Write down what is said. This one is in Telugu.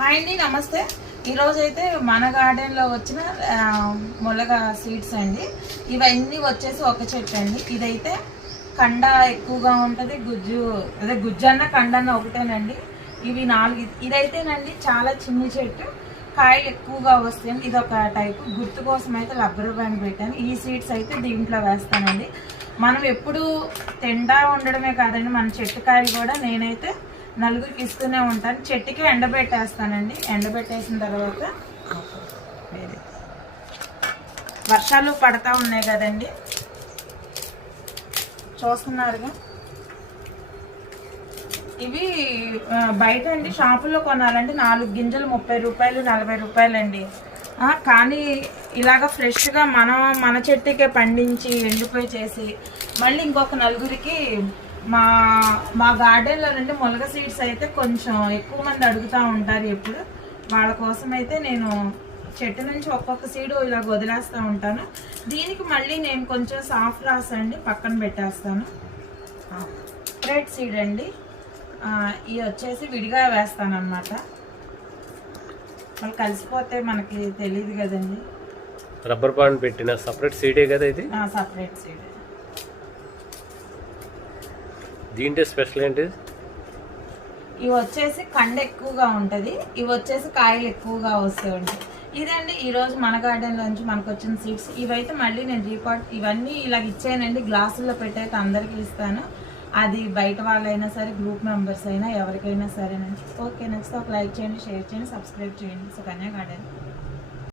హాయ్ అండి, నమస్తే. ఈరోజు అయితే మన గార్డెన్లో వచ్చిన మొలగ సీడ్స్ అండి. ఇవన్నీ వచ్చేసి ఒక చెట్టు అండి. ఇదైతే కండ ఎక్కువగా ఉంటుంది, గుజ్జు అన్న కండన్న ఒకటేనండి. ఇవి 4. ఇదైతేనండి చాలా చిన్న చెట్టు, కాయలు ఎక్కువగా వస్తాయండి. ఇది ఒక టైపు. గుర్తు కోసం అయితే రబ్బర్ బ్యాండ్ పెట్టాను. ఈ సీడ్స్ అయితే దీంట్లో వేస్తానండి. మనం ఎప్పుడు తిండా ఉండడమే కాదండి, మన చెట్టు కాయలు కూడా నేనైతే నలుగురికి ఇస్తూనే ఉంటాను. చెట్టుకి ఎండబెట్టేస్తానండి. ఎండబెట్టేసిన తర్వాత వర్షాలు పడతా ఉన్నాయి కదండి, చూస్తున్నారుగా. ఇవి బయట అండి షాపుల్లో కొనాలండి 4 గింజలు 30 రూపాయలు 40 రూపాయలండి. కానీ ఇలాగ ఫ్రెష్గా మన చెట్టుకే పండించి ఎండిపోయి చేసి మళ్ళీ ఇంకొక నలుగురికి మా గార్డెన్లో నుండి మొలక సీడ్స్ అయితే కొంచెం ఎక్కువ మంది అడుగుతూ ఉంటారు ఎప్పుడు. వాళ్ళ కోసం అయితే నేను చెట్టు నుంచి ఒక్కొక్క సీడు ఇలా వదిలేస్తూ ఉంటాను. దీనికి మళ్ళీ నేను కొంచెం సాఫ్ట్ రాస్ అండి పక్కన పెట్టేస్తాను. రెడ్ సీడ్ అండి, ఇవి వచ్చేసి విడిగా వేస్తాను అన్నమాట. వాళ్ళు కలిసిపోతే మనకి తెలియదు కదండి. రబ్బర్ బాండ్ పెట్టిన సపరేట్ సీడే కదా ఇది? Separate seed. దీంట్లో స్పెషల్ ఏంటి? ఇవి వచ్చేసి కండ ఎక్కువగా ఉంటుంది, ఇవి వచ్చేసి కాయలు ఎక్కువగా వస్తాయండి. ఇదండి ఈరోజు మన గార్డెన్లోంచి మనకు వచ్చిన సీడ్స్. ఇవైతే మళ్ళీ నేను ఇవన్నీ ఇలాగ ఇచ్చానండి, గ్లాసుల్లో పెట్టయితే అందరికీ ఇస్తాను. అది బయట వాళ్ళైనా సరే, గ్రూప్ మెంబర్స్ అయినా, ఎవరికైనా సరేనండి. ఓకే, నెక్స్ట్ ఒక లైక్ చేయండి, షేర్ చేయండి, సబ్స్క్రైబ్ చేయండి. సుకన్య గార్డెన్.